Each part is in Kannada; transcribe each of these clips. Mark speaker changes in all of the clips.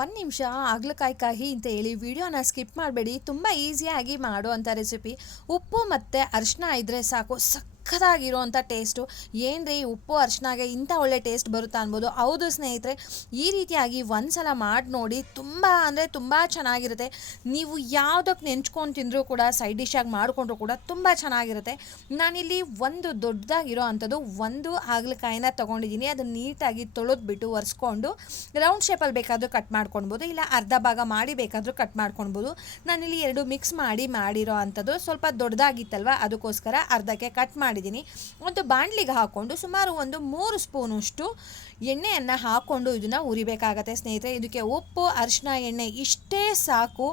Speaker 1: ಒಂದು ನಿಮಿಷ ಆಗ್ಲಕಾಯಿ ಕಾಯಿ ಅಂತ ಹೇಳಿ ವಿಡಿಯೋನ ಸ್ಕಿಪ್ ಮಾಡಬೇಡಿ, ತುಂಬ ಈಸಿಯಾಗಿ ಮಾಡುವಂಥ ರೆಸಿಪಿ ಉಪ್ಪು ಮತ್ತು ಅರಿಶಿನ ಇದ್ದರೆ ಸಾಕು ಸಕ್ಕತ್ತಾಗಿರೋವಂಥ ಟೇಸ್ಟು. ಏನು ರೀ, ಉಪ್ಪು ಅರ್ಶನಾಗೆ ಇಂಥ ಒಳ್ಳೆ ಟೇಸ್ಟ್ ಬರುತ್ತಾ ಅನ್ಬೋದು. ಹೌದು ಸ್ನೇಹಿತರೆ, ಈ ರೀತಿಯಾಗಿ ಒಂದು ಸಲ ಮಾಡಿ ನೋಡಿ ತುಂಬ ಅಂದರೆ ತುಂಬ ಚೆನ್ನಾಗಿರುತ್ತೆ. ನೀವು ಯಾವುದಕ್ಕೆ ನೆಂಚ್ಕೊಂಡು ತಿಂದರೂ ಕೂಡ, ಸೈಡ್ ಡಿಶಾಗಿ ಮಾಡಿಕೊಂಡ್ರು ಕೂಡ ತುಂಬ ಚೆನ್ನಾಗಿರುತ್ತೆ. ನಾನಿಲ್ಲಿ ಒಂದು ದೊಡ್ಡದಾಗಿರೋ ಅಂಥದ್ದು ಒಂದು ಹಾಗಲಕಾಯಿನ ತೊಗೊಂಡಿದ್ದೀನಿ. ಅದನ್ನು ನೀಟಾಗಿ ತೊಳೆದ್ಬಿಟ್ಟು ಒರೆಸ್ಕೊಂಡು ರೌಂಡ್ ಶೇಪಲ್ಲಿ ಬೇಕಾದರೂ ಕಟ್ ಮಾಡ್ಕೊಳ್ಬೋದು ಇಲ್ಲ ಅರ್ಧ ಭಾಗ ಮಾಡಿ ಬೇಕಾದರೂ ಕಟ್ ಮಾಡ್ಕೊಳ್ಬೋದು ನಾನಿಲ್ಲಿ ಎರಡು ಮಿಕ್ಸ್ ಮಾಡಿ ಮಾಡಿರೋ ಅಂಥದ್ದು ಸ್ವಲ್ಪ ದೊಡ್ಡದಾಗಿತ್ತಲ್ವ, ಅದಕ್ಕೋಸ್ಕರ ಅರ್ಧಕ್ಕೆ ಕಟ್ ಮಾಡಿದ್ದೀನಿ ಒಂದು ಬಾಣಲಿಗೆ ಹಾಕ್ಕೊಂಡು ಸುಮಾರು ಒಂದು ಮೂರು ಸ್ಪೂನಷ್ಟು ಎಣ್ಣೆಯನ್ನು ಹಾಕ್ಕೊಂಡು ಇದನ್ನು ಉರಿಬೇಕಾಗತ್ತೆ ಸ್ನೇಹಿತರೆ. ಇದಕ್ಕೆ ಉಪ್ಪು ಅರಿಶಿನ ಎಣ್ಣೆ ಇಷ್ಟೇ ಸಾಕು.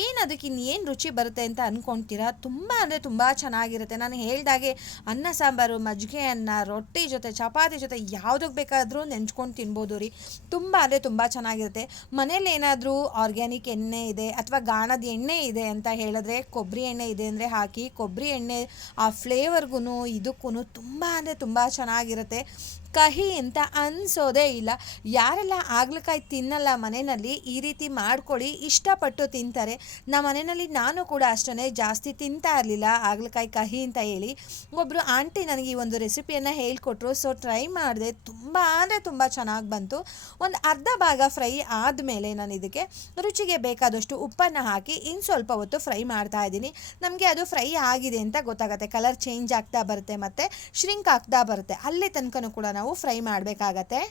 Speaker 1: ಏನು ಅದಕ್ಕೆ ಇನ್ನೇನು ರುಚಿ ಬರುತ್ತೆ ಅಂತ ಅಂದ್ಕೊಳ್ತೀರಾ ತುಂಬ ಅಂದರೆ ತುಂಬ ಚೆನ್ನಾಗಿರುತ್ತೆ. ನಾನು ಹೇಳಿದಾಗೆ ಅನ್ನ, ಸಾಂಬಾರು, ಮಜ್ಜಿಗೆ ಅನ್ನ, ರೊಟ್ಟಿ ಜೊತೆ, ಚಪಾತಿ ಜೊತೆ ಯಾವುದಕ್ಕೆ ಬೇಕಾದರೂ ನೆಂಚ್ಕೊಂಡು ತಿನ್ಬೋದು ರೀ. ತುಂಬ ಅಂದರೆ ತುಂಬ ಚೆನ್ನಾಗಿರುತ್ತೆ. ಮನೇಲಿ ಏನಾದರೂ ಆರ್ಗ್ಯಾನಿಕ್ ಎಣ್ಣೆ ಇದೆ ಅಥವಾ ಗಾಣದ ಎಣ್ಣೆ ಇದೆ ಅಂತ ಹೇಳಿದ್ರೆ ಕೊಬ್ಬರಿ ಎಣ್ಣೆ ಇದೆ ಅಂದರೆ ಹಾಕಿ ಕೊಬ್ಬರಿ ಎಣ್ಣೆ ಆ ಫ್ಲೇವರ್ಗೂ ಇದಕ್ಕೂ ತುಂಬ ಅಂದರೆ ತುಂಬ ಚೆನ್ನಾಗಿರುತ್ತೆ. ಕಹಿ ಅಂತ ಅನ್ಸೋದೇ ಇಲ್ಲ. ಯಾರೆಲ್ಲ ಆಗ್ಲಕಾಯಿ ತಿನ್ನಲ್ಲ ಮನೆಯಲ್ಲಿ, ಈ ರೀತಿ ಮಾಡ್ಕೊಳ್ಳಿ, ಇಷ್ಟಪಟ್ಟು ತಿಂತಾರೆ. ನಮ್ಮ ಮನೆಯಲ್ಲಿ ನಾನು ಕೂಡ ಅಷ್ಟೇ ಜಾಸ್ತಿ ತಿಂತಾ ಇರಲಿಲ್ಲ ಆಗ್ಲಕಾಯಿ ಕಹಿ ಅಂತ ಹೇಳಿ. ಒಬ್ಬರು ಆಂಟಿ ನನಗೆ ಈ ಒಂದು ರೆಸಿಪಿಯನ್ನು ಹೇಳ್ಕೊಟ್ರು, ಸೊ ಟ್ರೈ ಮಾಡಿದೆ. ತುಂಬ ಅಂದರೆ ತುಂಬ ಚೆನ್ನಾಗಿ ಬಂತು. ಒಂದು ಅರ್ಧ ಭಾಗ ಫ್ರೈ ಆದಮೇಲೆ ನಾನು ಇದಕ್ಕೆ ರುಚಿಗೆ ಬೇಕಾದಷ್ಟು ಉಪ್ಪನ್ನು ಹಾಕಿ ಇನ್ನು ಸ್ವಲ್ಪ ಹೊತ್ತು ಫ್ರೈ ಮಾಡ್ತಾ ಇದ್ದೀನಿ. ನಮಗೆ ಅದು ಫ್ರೈ ಆಗಿದೆ ಅಂತ ಗೊತ್ತಾಗುತ್ತೆ. ಕಲರ್ ಚೇಂಜ್ ಆಗ್ತಾ ಬರುತ್ತೆ ಮತ್ತು ಶ್ರಿಂಕ್ ಆಗ್ತಾ ಬರುತ್ತೆ. ಅಲ್ಲಿ ತನಕನೂ ಕೂಡ ನಾವು ಫ್ರೈ ಮಾಡಬೇಕಾಗತ್ತೆ.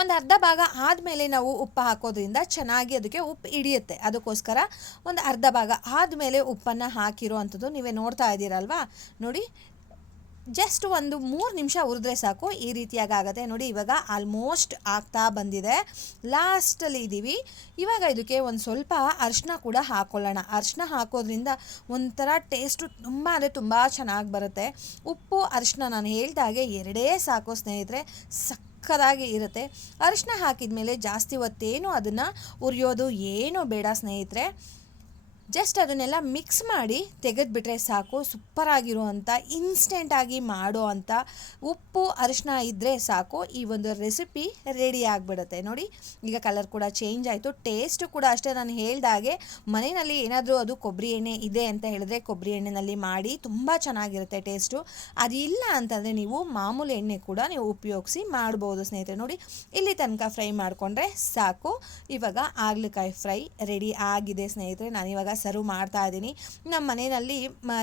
Speaker 1: ಒಂದು ಅರ್ಧ ಭಾಗ ಆದಮೇಲೆ ನಾವು ಉಪ್ಪು ಹಾಕೋದ್ರಿಂದ ಚೆನ್ನಾಗಿ ಅದಕ್ಕೆ ಉಪ್ಪು ಹಿಡಿಯುತ್ತೆ. ಅದಕ್ಕೋಸ್ಕರ ಒಂದು ಅರ್ಧ ಭಾಗ ಆದಮೇಲೆ ಉಪ್ಪನ್ನು ಹಾಕಿರೋ ಅಂಥದ್ದು ನೀವೇ ನೋಡ್ತಾ ಇದ್ದೀರಲ್ವಾ? ನೋಡಿ ಜಸ್ಟ್ ಒಂದು ಮೂರು ನಿಮಿಷ ಉರಿದ್ರೆ ಸಾಕು. ಈ ರೀತಿಯಾಗಿ ಆಗುತ್ತೆ. ನೋಡಿ, ಇವಾಗ ಆಲ್ಮೋಸ್ಟ್ ಆಗ್ತಾ ಬಂದಿದೆ. ಲಾಸ್ಟಲ್ಲಿ ಇದ್ದೀವಿ ಇವಾಗ ಇದಕ್ಕೆ ಒಂದು ಸ್ವಲ್ಪ ಅರ್ಶಿನ ಕೂಡ ಹಾಕೊಳ್ಳೋಣ. ಅರ್ಶಿನ ಹಾಕೋದ್ರಿಂದ ಒಂಥರ ಟೇಸ್ಟು ತುಂಬ ಅಂದರೆ ತುಂಬ ಚೆನ್ನಾಗಿ ಬರುತ್ತೆ. ಉಪ್ಪು ಅರ್ಶಿನ ನಾನು ಹೇಳ್ದಾಗೆ ಎರಡೇ ಸಾಕು ಸ್ನೇಹಿತರೆ. ಸಕ್ಕದಾಗಿ ಇರುತ್ತೆ. ಅರಿಶಿನ ಹಾಕಿದ ಮೇಲೆ ಜಾಸ್ತಿ ಹೊತ್ತೇನು ಅದನ್ನು ಉರಿಯೋದು ಏನೂ ಬೇಡ ಸ್ನೇಹಿತರೆ. ಜಸ್ಟ್ ಅದನ್ನೆಲ್ಲ ಮಿಕ್ಸ್ ಮಾಡಿ ತೆಗೆದುಬಿಟ್ರೆ ಸಾಕು ಸೂಪರಾಗಿರುವಂಥ ಇನ್ಸ್ಟೆಂಟಾಗಿ ಮಾಡೋ ಅಂಥ ಉಪ್ಪು ಅರಿಶಿನ ಇದ್ದರೆ ಸಾಕು. ಈ ಒಂದು ರೆಸಿಪಿ ರೆಡಿ ಆಗಿಬಿಡುತ್ತೆ. ನೋಡಿ, ಈಗ ಕಲರ್ ಕೂಡ ಚೇಂಜ್ ಆಯಿತು. ಟೇಸ್ಟು ಕೂಡ ಅಷ್ಟೇ ನಾನು ಹೇಳ್ದಾಗೆ ಮನೆಯಲ್ಲಿ ಏನಾದರೂ ಅದು ಕೊಬ್ಬರಿ ಎಣ್ಣೆ ಇದೆ ಅಂತ ಹೇಳಿದ್ರೆ ಕೊಬ್ಬರಿ ಎಣ್ಣೆನಲ್ಲಿ ಮಾಡಿ ತುಂಬ ಚೆನ್ನಾಗಿರುತ್ತೆ ಟೇಸ್ಟು ಅದಿಲ್ಲ ಅಂತಂದರೆ ನೀವು ಮಾಮೂಲಿ ಎಣ್ಣೆ ಕೂಡ ನೀವು ಉಪಯೋಗಿಸಿ ಮಾಡ್ಬೋದು ಸ್ನೇಹಿತರೆ. ನೋಡಿ, ಇಲ್ಲಿ ತನಕ ಫ್ರೈ ಮಾಡಿಕೊಂಡ್ರೆ ಸಾಕು. ಇವಾಗ ಆಗ್ಲಕಾಯಿ ಫ್ರೈ ರೆಡಿ ಆಗಿದೆ ಸ್ನೇಹಿತರೆ. ನಾನಿವಾಗ ಸರ್ವ್ ಮಾಡ್ತಾ ಇದ್ದೀನಿ ನಮ್ಮ ಮನೆಯಲ್ಲಿ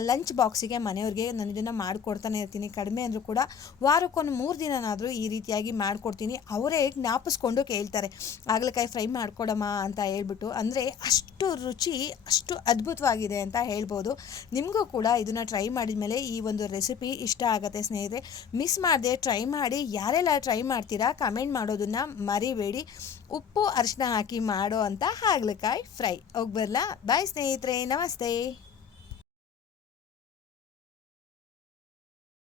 Speaker 1: ಲಂಚ್ ಬಾಕ್ಸಿಗೆ ಮನೆಯವ್ರಿಗೆ ನಾನು ಇದನ್ನು ಮಾಡಿಕೊಡ್ತಾನೆ ಇರ್ತೀನಿ. ಕಡಿಮೆ ಅಂದರೂ ಕೂಡ ವಾರಕ್ಕೊಂದು ಮೂರು ದಿನನಾದರೂ ಈ ರೀತಿಯಾಗಿ ಮಾಡಿಕೊಡ್ತೀನಿ. ಅವರೇ ಜ್ಞಾಪಿಸ್ಕೊಂಡು ಕೇಳ್ತಾರೆ. ಆಗ್ಲಕಾಯಿ ಫ್ರೈ ಮಾಡಿಕೊಡಮ್ಮ ಅಂತ ಹೇಳ್ಬಿಟ್ಟು. ಅಂದರೆ ಅಷ್ಟು ರುಚಿ, ಅಷ್ಟು ಅದ್ಭುತವಾಗಿದೆ ಅಂತ ಹೇಳ್ಬೋದು. ನಿಮಗೂ ಕೂಡ ಇದನ್ನು ಟ್ರೈ ಮಾಡಿದ ಮೇಲೆ ಈ ಒಂದು ರೆಸಿಪಿ ಇಷ್ಟ ಆಗುತ್ತೆ ಸ್ನೇಹಿತರೆ. ಮಿಸ್ ಮಾಡದೆ ಟ್ರೈ ಮಾಡಿ. ಯಾರೆಲ್ಲ ಟ್ರೈ ಮಾಡ್ತೀರಾ ಕಮೆಂಟ್ ಮಾಡೋದನ್ನು ಮರಿಬೇಡಿ. ಉಪ್ಪು ಅರಿಶಿನ ಹಾಕಿ ಮಾಡೋ ಅಂತ ಹಾಗಲಕಾಯಿ ಫ್ರೈ. ಹೋಗಿ ಬರಲಾ? ಬಾಯ್ ಸ್ನೇಹಿತರೆ. స్నేహితులే నమస్తే